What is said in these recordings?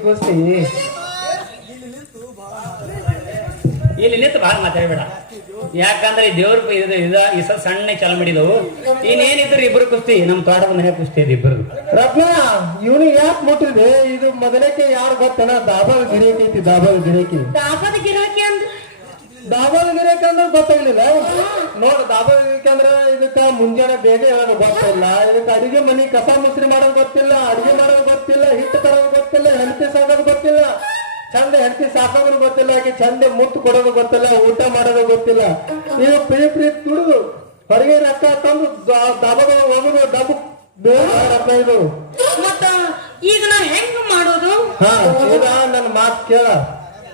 ಕುಸ್ತಿ ಇಲ್ಲಿ ನಿಂತು ಭಾಳ ಮಾತಾಡಬೇಡ. ಯಾಕಂದ್ರೆ ಈ ದೇವ್ರ ಇದು ಇದ ಇಸ ಸಣ್ಣ ಚಲ ಮಾಡಿದವು ಇನ್ನೇನಿದ್ರು ಇಬ್ರು ಕುಸ್ತಿ ನಮ್ ತೋಟದ ಮನೆ ಕುಸ್ತಿ ಇದೆ ಇಬ್ರು ರತ್ನ ಇವನು ಯಾಕೆ ಮುಟ್ಟಿದೆ ಇದು ಮೊದಲಕ್ಕೆ ಯಾರು ಗೊತ್ತೇನ ದಾಬಾಲ್ ಗಿರೇಕಿ ಐತಿ ದಾಬಾಲ್ ಗಿರೇಕಿ. ದಾಬಾದ ಗಿರಾಕಿ ಗಿರೇಕಿ ಅಂದ್ರೆ ಗೊತ್ತಾಗ್ಲಿಲ್ಲ. ನೋಡ ಅಂದ್ರೆ ಇದಕ್ಕ ಮುಂಜಾನೆ ಬೇಗ ಹೇಳೋದು ಗೊತ್ತಿಲ್ಲ. ಇದಕ್ಕ ಅಡಿಗೆ ಮನಿ ಕಸ ಮಿಸ್ರಿ ಮಾಡೋದು ಗೊತ್ತಿಲ್ಲ ಅಡಿಗೆ ಮಾಡೋದು ಗೊತ್ತಿಲ್ಲ ಹಿಟ್ಟು ತರೋದು ಗೊತ್ತಿಲ್ಲ ಹೆಂಡತಿ ಸಾಕೋದು ಗೊತ್ತಿಲ್ಲ. ಚಂದ ಹೆಂಡತಿ ಸಾಕೋದು ಗೊತ್ತಿಲ್ಲ ಆಕೆ ಚಂದ ಮುತ್ತು ಕೊಡೋದು ಗೊತ್ತಿಲ್ಲ ಊಟ ಮಾಡೋದು ಗೊತ್ತಿಲ್ಲ. ನೀವು ಪ್ರೀ ಪ್ರೀ ತುಡುದು ಹೊರಗೆ ರೊಕ್ಕ ತಂದು ದಾಬಾಗ ಹೋಗುದು ಡಬ್ಬು ರೊಕ್ಕ ಇದು. ಮತ್ತ ಈಗ ನಾ ಹೆಂಗ್ ಮಾಡೋದು? ಹಾ ಈಗ ನನ್ನ ಮಾತು ಕೇಳ.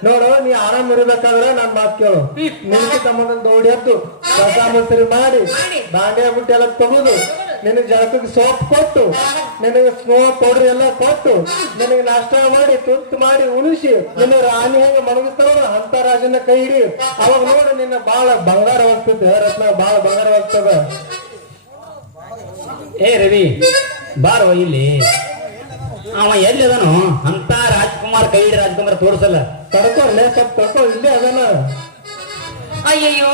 ನೋಡು ನೀ ಆರಾಮ್ ಇರಬೇಕಾದ್ರೆ ನಾನ್ ಮಾತು ಕೇಳು. ನಿನಗೆ ಸಂಬಂಧ ದೌಡಿ ಹತ್ತು. ಕಸ ಮುಸ್ರಿ ಮಾಡಿ. ಬಾಂಡೆ ಬುಟ್ಟಿ ಎಲ್ಲ ತಗೋದು. ನಿನಗೆ ಜಳಕಕ್ಕೆ ಸೋಪ್ ಕೊಟ್ಟು. ನಿನಗೆ ಸ್ನೋ ಪೌಡರ್ ಎಲ್ಲ ಕೊಟ್ಟು. ನಿನಗೆ ನಾಷ್ಟ ಮಾಡಿ ತುತ್ತು ಮಾಡಿ ಉಳಿಸಿ ನಿನ್ನ ರಾಣಿ ಹೆಂಗ ಮಣಗಿಸ್ತಾರ ಅಂತ ರಾಜನ ಕೈ ಹಿಡಿ. ಅವಾಗ ನೋಡು ನಿನ್ನ ಬಾಳ ಬಂಗಾರ ಹೋಗ್ತದೆ ರತ್ನ ಬಾಳ ಬಂಗಾರ ಹೋಗ್ತದ ಏ ರವಿ ಬಾರೋ ಇಲ್ಲಿ. ಅವ ಎಲ್ಲಿ ಅದನು ಅಂತ ಕೈ ಹಿಡಿ ರಾಜ್ಕುಮಾರ್ ತೋರಿಸಲ್ಲ. ತಡ್ಕೊ ಲೇ ಸ್ವಲ್ಪ ತಡ್ಕೊ ಇಲ್ಲೇ ಅದನ್ನ. ಅಯ್ಯಯ್ಯೋ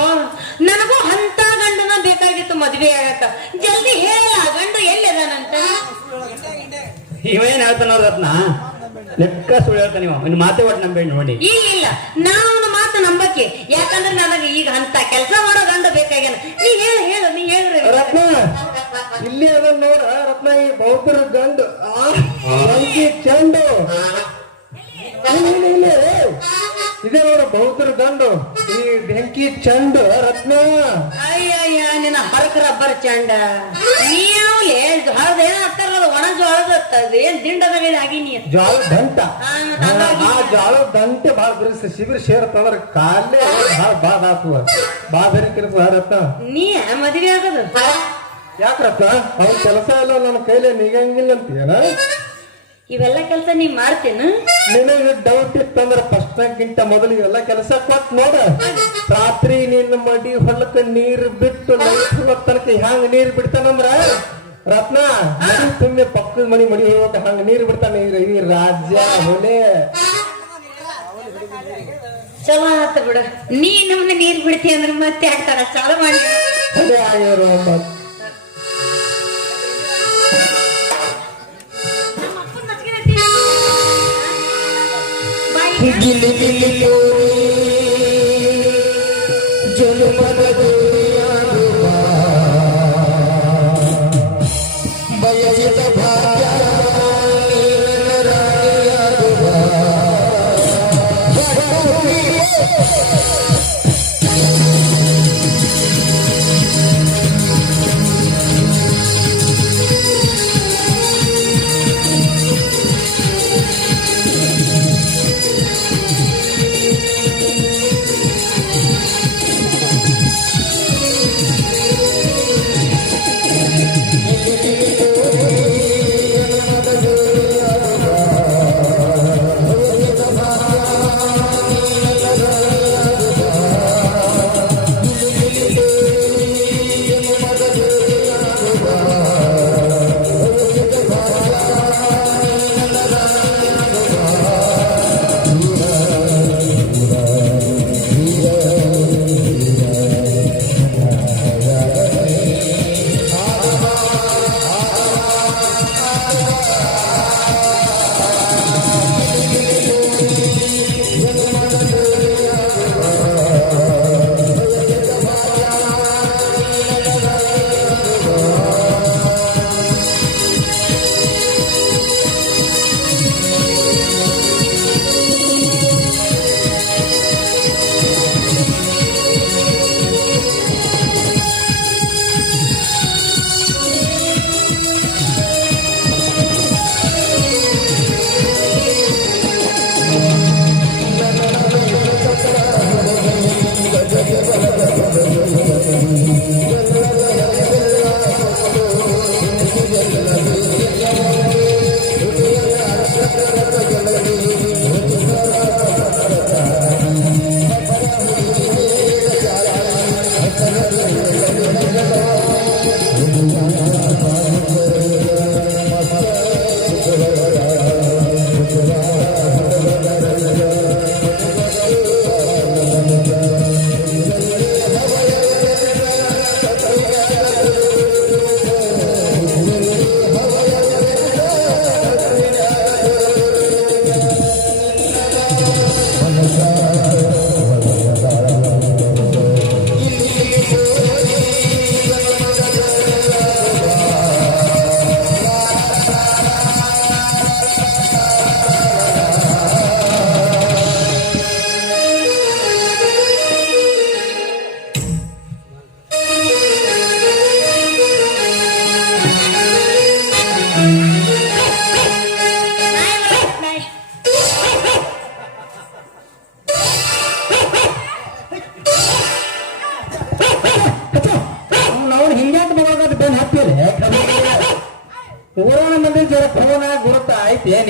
ನನಗೂ ಅಂತ ಗಂಡನ ಬೇಕಾಗಿತ್ತು ಮದ್ವೆ ಆಗಕ್ಕ. ಜಲ್ದಿ ಹೇಳ ಗಂಡು ಎಲ್ಲಿದಾನಂತ? ಇವೇನ್ ಹೇಳ್ತಾನ ರತ್ನ? ಲೆಕ್ಕ ಸುಳ್ಳು ಹೇಳ್ತಾನೆ ಇವ. ಇನ್ನು ಮಾತೇ ಒಟ್ಟು ನಂಬೇಡಿ ನೋಡಿ. ಇಲ್ಲ ಇಲ್ಲ. ನಾನು ಮಾತು ನಂಬಕ್ಕೆ. ಯಾಕಂದ್ರೆ ನನಗೆ ಈಗ ಅಂತ ಕೆಲಸ ಮಾಡೋ ಗಂಡ ಬೇಕಾಗ್ಯಾನ. ನೀ ಹೇಳು ಹೇಳು ನೀ ಹೇಳ್ರಿ ರತ್ನ ಇಲ್ಲಿ ಅದನ್ನ ನೋಡ. ರತ್ನ ಈ ಬೌದ್ಧರ ಗಂಡು ಚಂಡು. ಇದೇ ನೋಡ ಬೌದ್ಧರ ದಂಡು. ಈ ಬೆಂಕಿ ಚಂಡು ರತ್ನ. ಅಯ್ಯಯ್ಯ ನಿನ್ನ ಹರಕ ರಬ್ಬರ್ ಚಂಡ. ನೀವು ಜ್ವಾಳದ ಏನ್ ಹತ್ತಾರಲ್ಲ ಒಣ ಜ್ವಾಳದ ಏನ್ ದಿಂಡದ ಆಗಿ ನೀ? ಜ್ವಾಳ ದಂತೆ. ಆ ಜಾಳ ದಂತೆ ಬಾಳ ಬಿರುಸ ಶಿಬಿರ ಸೇರ್ತಂದ್ರ ಕಾಲೇ ಬಾಳ ಬಾದ ಆತದ ಬಾ ಬೆರಿಕಿರ್ತದ ರತ್ನ. ನೀ ಮದುವೆ ಆಗದ? ಯಾಕ ರತ್ನ? ಅವ್ನ ಕೆಲಸ ಎಲ್ಲ ನನ್ನ ಕೈಲೇ ನಿಗಂಗಿಲ್ಲ ಅಂತೀಯನ ಇವೆಲ್ಲ ಕೆಲಸ ನೀ ಮಾಡ್ತೇನು? ನಿನಗೆ ಡೌಟ್ ಇತ್ತಂದ್ರ ಫಸ್ಟ್ನಾಗಿಂತ ಮೊದಲು ಇವೆಲ್ಲ ಕೆಲಸ ಕೊಟ್ ನೋಡ. ರಾತ್ರಿ ನಿನ್ನ ಮಡಿ ಹೊಲಕ್ಕೆ ನೀರು ಬಿಟ್ಟು ಲೈಟ್ ತನಕ ಹ್ಯಾಂಗ ನೀರ್ ಬಿಡ್ತಾನಂದ್ರ ರತ್ನ ಮಡಿ ತುಂಬಿ ಪಕ್ಕದ ಮನಿ ಮಡಿ ಹೋಗಕ ಹಂಗ ನೀರ್ ಬಿಡ್ತಾನ? ಈ- ರಾಜ್ಯ ಹೊಲೆ. ಚಲೋ ಆತ ಬಿಡ. ನೀ ನಮ್ನ ನೀರ್ ಬಿಡ್ತಿ ಅಂದ್ರೆ ಮತ್ತೆ ಆಗ್ತಾರ ಚಾಲು ಮಾಡಿ. ಹೊಲೆ ಆಗಿರೋ गिल गिल गोरी जुलमन दुनिया बयजित भाग्या रानिया दुआ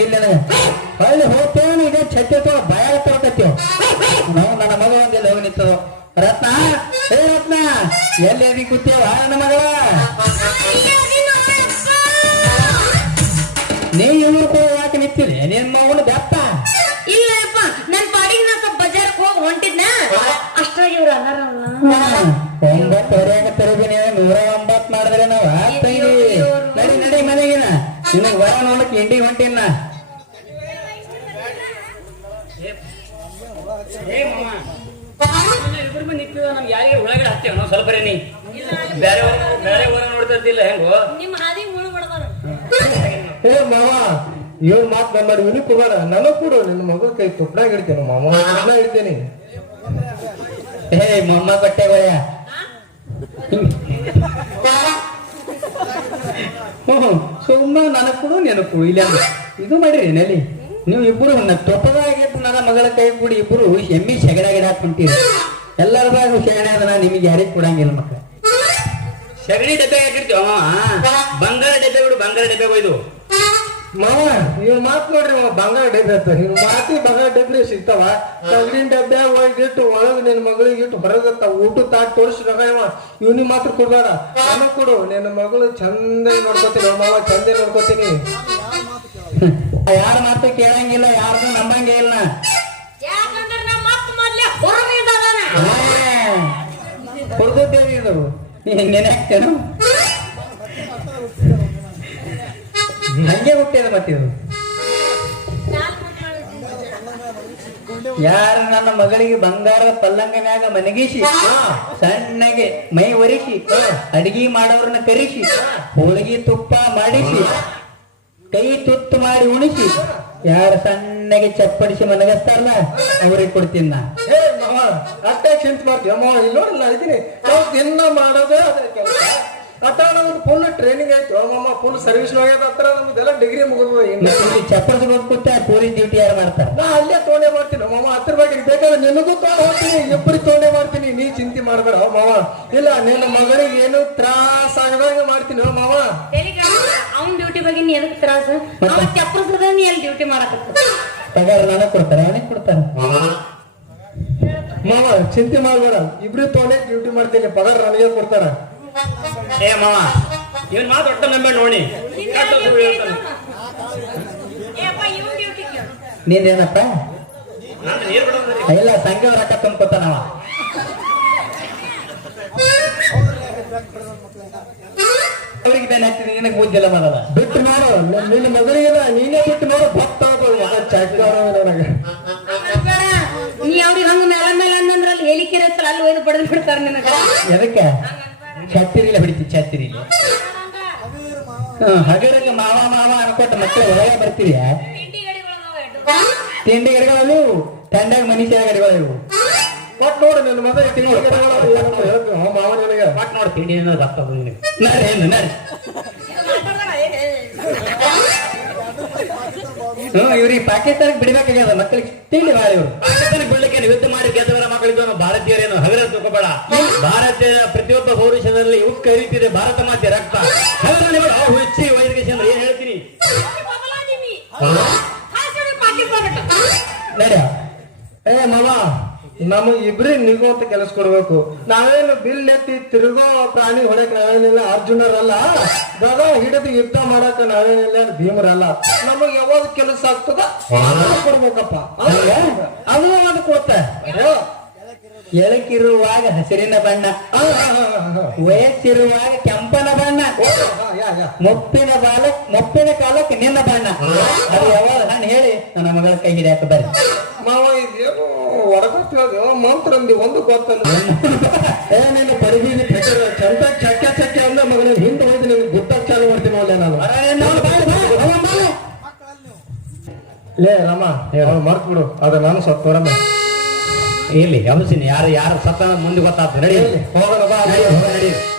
ಇಲ್ಲ ಅಲ್ಲಿ ಹೋಗ್ತೇವೆ ಇದೇ ಛತ್ತಿ ತೋ ಬಾಯಾಗ ತರಕತ್ತೀವ ನಾವು ನನ್ನ ಮಗ ಒಂದಿಲ್ಲ ಹೋಗಿ ನಿಂತದ ರತ್ನ ಏ ರತ್ನ ಎಲ್ಲಿ ಅದಿ ಕೂತೇವ ನನ್ನ ಮಗಳ. ನೀ ಇವ್ರ ಕೂಡ ಯಾಕೆ ನಿಂತಿದೆ? ನಿನ್ ಮಗನ ಬೆಪ್ಪ. ಇಲ್ಲಪ್ಪ ನನ್ ಪಾಡಿಗೆ ನಾ ಸ್ವಲ್ಪ ಬಜಾರ್ಕ್ ಹೋಗಿ ಹೊಂಟಿದ್ನ? ಅಷ್ಟಾಗಿ ಇವ್ರು ಅದಾರಲ್ಲ ಒಂಬತ್ತು ಹೊರೆಯಾಗ ತರಬಿನಿ ನೂರ ಒಂಬತ್ತು ಮಾಡಿದ್ರೆ ನಾವು ನಡಿ ನಡಿ ಮನೆಗಿನ. ನಿನಗೆ ವರ ನೋಡಕ್ ಇಂಡಿ ಹೊಂಟಿನ. ಸ್ವಲ್ಪ ನೀ. ಬೇರೆ ಬೇರೆ ಊರ ನೋಡ್ತಿರ್ತಿಲ್ಲ ಹೆಂಗೋ? ನಿಮ್ಮ ಹಾದಿ ಮುಳು ಬಡದಾರ ಏ ಮಾವ ಇವ್ ಮಾತ್ ನಮ್ಮ ಇವನಿಗೆ ಕೊಡೋಣ ನನಗ್ ಕೊಡು ನಿನ್ನ ಮಗಳ ಕೈ ತುಪ್ಪನಾಗ ಇಡ್ತೇನೆ. ಮಾವ ಇಡ್ತೇನೆ. ಹಿಡಿತೇನೆ ಏ ಮೊಮ್ಮ ಬಟ್ಟೆ ಬಯ ಸುಮ್ಮ ನನಗೆ ಕೊಡು ನೆನಪು ಕೊಡು. ಇಲ್ಲ ಇದು ಮಾಡಿರಿ ನಲ್ಲಿ ನೀವು ಇಬ್ಬರು ತೊಪ್ಪದಾಗಿದ್ದು ನನ್ನ ಮಗಳ ಕೈ ಕೂಡಿ ಇಬ್ಬರು ಎಮ್ಮಿ ಸೆಗಡ ಗಿಡ ಹಾಕೊಂತೀರಿ ಎಲ್ಲರದಾಗ ಶರಣೆ ಅದನ್ನ ನಿಮಗೆ ಯಾರಿಗೆ ಕೊಡಂಗಿಲ್ಲ ಮಕ್ಕಳ. ಶರಣಿ ಡಬ್ಬೆ ಹಾಕಿರ್ತೀವ ಬಂಗಾರ ಡಬ್ಬೆ ಬಿಡು ಬಂಗಾರ ಡಬ್ಬೆ ಒಯ್ದು ಮಾವ ಇವ್ ಮಾತ್ ನೋಡ್ರಿ ಮಾವ ಬಂಗಾರ ಡಬ್ಬೆ ಅಂತ. ಇವ್ ಮಾತಿ ಬಂಗಾರ ಡಬ್ಬಿ ಸಿಗ್ತಾವ. ತಗಡಿನ ಡಬ್ಬೆ ಒಳಗಿಟ್ಟು ಒಳಗ್ ನಿನ್ ಮಗಳಿಗೆ ಇಟ್ಟು ಹೊರಗತ್ತ ಊಟ ತಾಟ್ ತೋರಿಸಿದಾಗ ಇವ. ಇವ್ನಿಗೆ ಮಾತ್ರ ಕೊಡ್ಬೇಡ. ನಾನು ಕೊಡು. ನಿನ್ನ ಮಗಳು ಚಂದ ನೋಡ್ಕೋತೀನಿ ಮಾವ ಚಂದ ನೋಡ್ಕೋತೀನಿ. ಯಾರ ಮಾತು ಕೇಳಂಗಿಲ್ಲ ಯಾರ್ದು ನಂಬಂಗೇ ಇಲ್ಲ. ಹೊಡೆದೇವಿ ಇದು ನೀ ನೆನೆ ಹಾಕ್ತೇನು ಹಂಗೆ ಹುಟ್ಟಿದ ಮತ್ತಿದು ಯಾರ ನನ್ನ ಮಗಳಿಗೆ ಬಂಗಾರದ ಪಲ್ಲಂಗನ್ಯಾಗ ಮನಗಿಸಿ ಸಣ್ಣಗೆ ಮೈ ಒರಿಸಿ ಅಡಿಗೆ ಮಾಡೋರನ್ನ ಕರಿಸಿ ಹೋಳಿಗೆ ತುಪ್ಪ ಮಾಡಿಸಿ ಕೈ ತುತ್ತು ಮಾಡಿ ಉಣಿಸಿ ಯಾರು ಸಣ್ಣಗೆ ಚಪ್ಪಡಿಸಿ ಮನಗಸ್ತಾರಲ್ಲ ಅವ್ರಿಗೆ ಕೊಡ್ತೀನಿ ನಾ. ಅಟ್ಟೆ ಚಿಂತ ಮಾಡ್ತೀವಿ. ಅಮ್ಮ ಇಲ್ಲ ನೋಡಲ್ಲ ಇದೀನಿ. ನಾವು ದಿನ ಮಾಡೋದೇ ಅದೇ ಕೆಲಸ. ಅಟ್ಟ ನಮ್ದು ಫುಲ್ ಟ್ರೈನಿಂಗ್ ಆಯ್ತು. ಅಮ್ಮಮ್ಮ ಫುಲ್ ಸರ್ವಿಸ್ ಹೋಗ್ಯದ ಹತ್ರ ನಮ್ದೆಲ್ಲ ಡಿಗ್ರಿ ಮುಗಿದ್ವಿ. ಇನ್ನು ಚಪ್ಪಡಿಸಿ ಕೂತ ಪೊಲೀಸ್ ಡ್ಯೂಟಿ ಯಾರು ಮಾಡ್ತಾರ? ನಾ ಅಲ್ಲೇ ತೊಗೊಂಡೆ ಮಾಡ್ತೀನಿ. ಮಾಮ ಹತ್ರ ಬಗ್ಗೆ ಬೇಕಾದ್ರೆ ನಿನಗೂ ತೊಗೊಂಡು ಹೋಗ್ತೀನಿ ಇಬ್ಬರಿಗೆ ತೊಗೊಂಡೆ ಮಾಡ್ತೀನಿ. ನೀ ಚಿಂತೆ ಮಾಡ್ಬೇಡ. ಮಾವ ಇಲ್ಲ ನಿನ್ನ ಮಗಳಿಗೆ ಏನು ತ್ರಾಸ ಆಗದಂಗ ಮಾಡ್ತೀನಿ. ಮಾವ ಅವ್ನ್ ಡ್ಯೂಟಿ ಬಗ್ಗೆ ನೀ ಎದಕ್ಕೆ ತ್ರಾಸ? ನೀ ಅಲ್ಲಿ ಡ್ಯೂಟಿ ಮಾಡಕತ್ತ ಪಗಾರ ನನಗೆ ಕೊಡ್ತಾರ ಅವನಿಗೆ ಕೊಡ್ತಾರ. ಮಾವ ಚಿಂತೆ ಮಾಡ್ಬೇಡ. ಇಬ್ರು ತೊಗೊಂಡೆ ಡ್ಯೂಟಿ ಮಾಡ್ತೀನಿ ಪಗಾರ ನನಗೆ ಕೊಡ್ತಾರ. ಏ ಮಾವ ಇವನ್ ಮಾತು ಒಟ್ಟ ನಂಬೆ ನೋಡಿ. ನೀನೇನಪ್ಪ? ಇಲ್ಲ ಸಂಘ ರೊಕ್ಕ ತುಂಬ್ಕೊತಾನವ ಅವ್ರಿಗೆ ನಿನಗೆ ಬುದ್ಧಿಲ್ಲ ಮಾಡಲ್ಲ ಬಿಟ್ಟು ಮಾಡು ನಿನ್ನ- ಮಗಳಿಗೆಲ್ಲ ನೀನೇ ಬಿಟ್ಟು ಮಾಡು ಭಕ್ತ ಚಕ್ಕ ನನಗೆ. ನೀ ಅವ್ರಿಗೆ ಹಂಗ ಏನು ಇರತ್ತಲ್ಲ ಅಲ್ಲಿ ಬಡದ್ ಬಿಡ್ತಾರ ನಿನಗ? ಛತ್ತಿರಿಲ್ಲ ಬಿಡ್ತಿ ಛತ್ತಿರಿಲ್ಲ ಹಗರಕ್ಕೆ ಮಾವ ಮಾವ ಅನ್ಕೊಟ್ಟು ಮಕ್ಕಳು ಒಳಗೆ ಬರ್ತೀವಿ ತಿಂಡಿ ಗಡಿಗಳು ತಂಡಾಗ ಮನಿ ಗಡಿಗಳು ಗಡಿಗಳಿವು ಕೊಟ್ಟು ನೋಡು ನಿನ್ನ ಮದುವೆ ತಿಂಗಳು ಮಾವ ನಿನಗೆ. ಪಟ್ ನೋಡಿ ತಿಂಡಿ ಏನು ಇವ್ರಿಗೆ ಪಾಕಿಸ್ತಾನಕ್ಕೆ ಬಿಡ್ಬೇಕಾಗ್ಯದ ಮಕ್ಕಳಿಗೆ. ತಿಂಡಿ ಮಾಡಿ ಇವ್ರು. ಪಾಕಿಸ್ತಾನಕ್ಕೆ ಬಿಡ್ಲಿಕ್ಕೆ ಯುದ್ಧ ಮಾಡಿ ಗೆದ್ದವರ ಭಾರತೀಯರೇನು ಹಗರ ತಗೋಬೇಡ ಭಾರತೀಯ ಪ್ರತಿಯೊಬ್ಬ ಪೌರುಷದಲ್ಲಿ ಉಕ್ಕ ಹರಿತಿದೆ ಭಾರತ ಮಾತೆ ರಕ್ತ. ಹಗರ ನೀವು ಹೆಚ್ಚಿ ವೈದ್ಯಕೀಯ ಅಂದ್ರೆ ಏನ್ ಹೇಳ್ತೀನಿ? ನಡ್ಯ ಏ ಮಾವ ನಮಗ್ ನಿಗೋ ಅಂತ ಕೆಲಸ ಕೊಡ್ಬೇಕು. ನಾವೇನು ಬಿಲ್ ಎತ್ತಿ ತಿರುಗೋ ಪ್ರಾಣಿ ಹೊಡಕ್ ನಾವೇನಿಲ್ಲ ಅರ್ಜುನರಲ್ಲ. ಗದ ಹಿಡಿದು ಯುದ್ಧ ಮಾಡಕ್ ನಾವೇನಿಲ್ಲ ಭೀಮರಲ್ಲ. ನಮಗ್ ಯಾವಾಗ ಕೆಲಸ ಆಗ್ತದ ಕೊಡ್ಬೇಕಪ್ಪ? ಅದು ಅದು ಕೊಡ್ತ ಎಳಕಿರುವಾಗ ಹಸಿರಿನ ಬಣ್ಣ. ವಯಸ್ಸಿರುವಾಗ ಕೆಂಪನ ಬಣ್ಣ. ಮುಪ್ಪಿನ ಬಾಲ ಮುಪ್ಪಿನ ಕಾಲಕ್ಕೆ ನಿನ್ನ ಬಣ್ಣ. ಅದು ಯಾವಾಗ ನಾನು ಹೇಳಿ ನನ್ನ ಮಗಳ ಕೈ ಹಿಡಿಯಾಕ ಬರ್ರಿ. ಮಾವ ಇದೇನು ಹೊಡಕತ್ತಿರೋದು ಮಂತ್ರ ಅಂದಿ? ಒಂದು ಗೊತ್ತಲ್ಲ. ಏ ನಿನ್ನ ಪರಿಧಿ ಚಂದ ಚಕ್ಕ ಚಕ್ಕ ಅಂದ್ರೆ ಮಗನಿಗೆ ಹಿಂದೆ ಹೋಯ್ತು ನಿಮ್ಗೆ ಗುಟ್ಟ ಚಾಲು ಮಾಡ್ತೀನಿ ಒಳ್ಳೆ ನಾನು. ಲೇ ರಾಮ ಮರ್ತ್ ಬಿಡು. ಅದ ನಾನು ಸತ್ತೋರಮ್ಮ ಇರ್ಲಿ ಗಮನಿಸಿನಿ ಯಾರು ಯಾರು ಸತ್ತ ಮುಂದೆ ಗೊತ್ತಾಗ್ತದೆ. ನಡಿ. ಹೋಗೋಣ ಬಾ ನಡಿ.